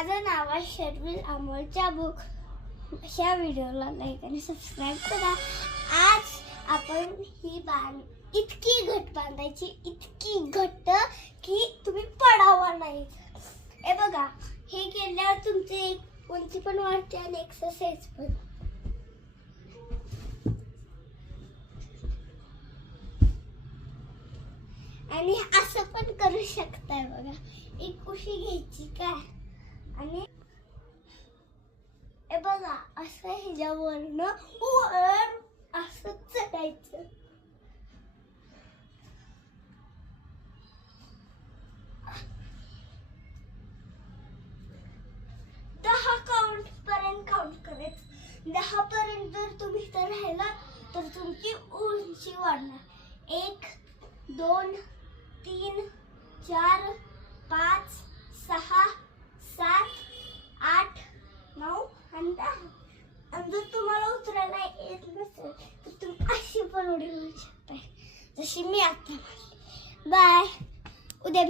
माझं नाव आहे शर्विल अमोल चाबूक. ह्या व्हिडिओला लाईक आणि सबस्क्राईब करा. आज आपण ही इतकी घट्ट बांधायची, इतकी घट्ट की तुम्ही पडावा नाही. हे बघा, हे केल्यावर तुमची उंची पण वाढते आणि एक्सरसाइज पण. आणि असं पण करू शकताय. बघा, एक उशी घ्यायची काय आणि हे बघा असं ह्याच्यावरनं वर असं चढायचं. काउंट करायचं. 10 पर्यंत जर तुम्ही तर राहिला तर तुमची उंची वाढणार. 1 2 3 4 5 6 7 8 9 आणि 10. आणि जर तुम्हाला उतरायला येत नसेल तर तुम्ही अशी पण उडी मारू शकता, जशी मी आता. बाय, उद्या भेटू.